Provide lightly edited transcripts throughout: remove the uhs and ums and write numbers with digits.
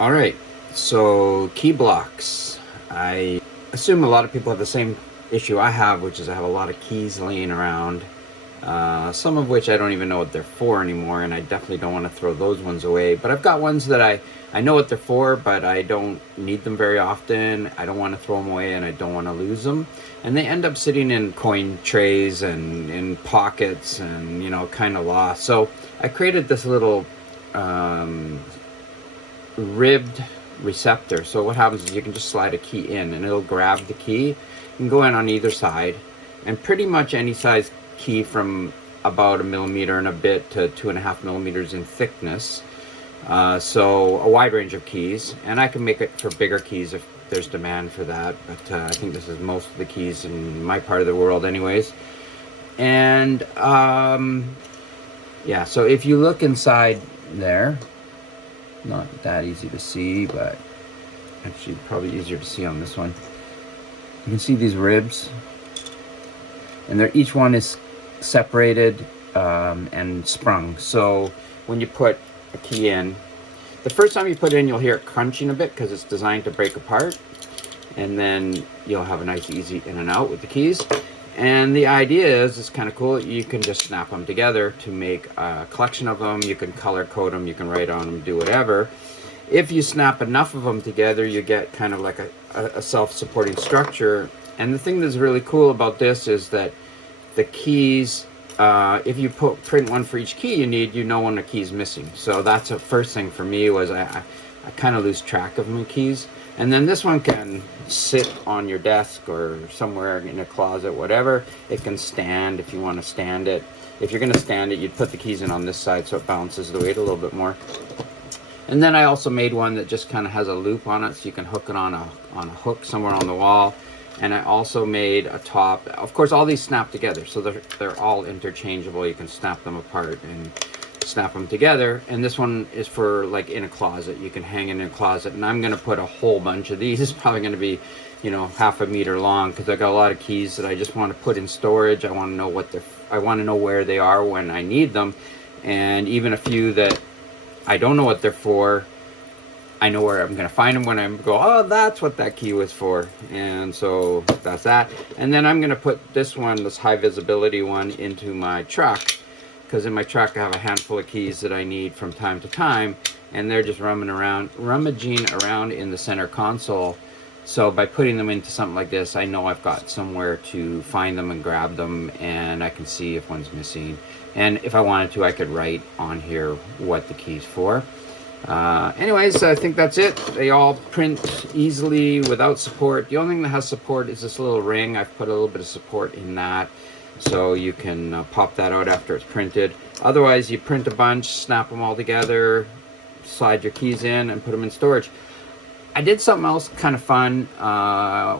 All right, so KeyBlocks. I assume a lot of people have the same issue I have, which is I have a lot of keys laying around, some of which I don't even know what they're for anymore, and I definitely don't want to throw those ones away. But I've got ones that I know what they're for, but I don't need them very often. I don't want to throw them away, and I don't want to lose them. And they end up sitting in coin trays and in pockets and, kind of lost. So I created this little ribbed receptor. So what happens is you can just slide a key in and it'll grab the key. You can go in on either side, and pretty much any size key from about 1 and a bit to 2.5 millimeters in thickness. So a wide range of keys, and I can make it for bigger keys if there's demand for that, but I think this is most of the keys in my part of the world anyways. And yeah, so if you look inside there, not that easy to see, but actually probably easier to see on this one. You can see these ribs, and each one is separated and sprung. So when you put a key in, the first time you put it in, you'll hear it crunching a bit because it's designed to break apart, and then you'll have a nice easy in and out with the keys. And the idea is, it's kind of cool, you can just snap them together to make a collection of them. You can color code them, you can write on them, do whatever. If you snap enough of them together, you get kind of like a self-supporting structure. And the thing that's really cool about this is that the keys, if you print one for each key you need, you know when a key's missing. So that's the first thing for me, was I kind of lose track of my keys. And then this one can sit on your desk or somewhere in a closet, whatever. It can stand if you want to stand it. If you're going to stand it, you'd put the keys in on this side so it balances the weight a little bit more. And then I also made one that just kind of has a loop on it, so you can hook it on a hook somewhere on the wall. And I also made a top. Of course, all these snap together, so they're all interchangeable. You can snap them apart and snap them together. And this one is for like in a closet. You can hang it in a closet. And I'm going to put a whole bunch of these. It's probably going to be, half a meter long, because I got a lot of keys that I just want to put in storage. I want to know I want to know where they are when I need them, and even a few that I don't know what they're for, I know where I'm going to find them when I go, oh, that's what that key was for. And so that's that. And then I'm going to put this one, this high visibility one, into my truck, because in my truck I have a handful of keys that I need from time to time, and they're just rummaging around in the center console. So by putting them into something like this, I know I've got somewhere to find them and grab them, and I can see if one's missing. And if I wanted to, I could write on here what the key's for. Anyways, I think that's it. They all print easily without support. The only thing that has support is this little ring. I've put a little bit of support in that, so you can pop that out after it's printed. Otherwise, you print a bunch, snap them all together, slide your keys in, and put them in storage. I did something else kind of fun.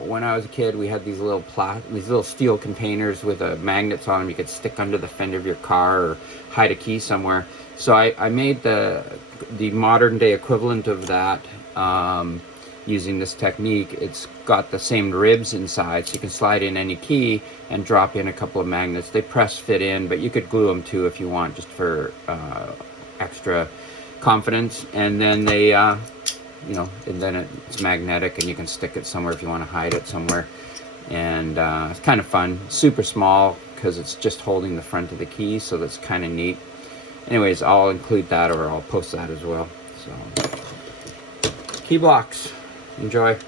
When I was a kid, we had these little steel containers with magnets on them. You could stick under the fender of your car or hide a key somewhere. So I made the modern day equivalent of that using this technique. It's got the same ribs inside, so you can slide in any key and drop in a couple of magnets. They press fit in, but you could glue them too if you want, just for extra confidence. And then they and then it's magnetic, and you can stick it somewhere if you want to hide it somewhere. And it's kind of fun. Super small because it's just holding the front of the key, so that's kind of neat. Anyways, I'll include that, or I'll post that as well. So KeyBlocks, enjoy.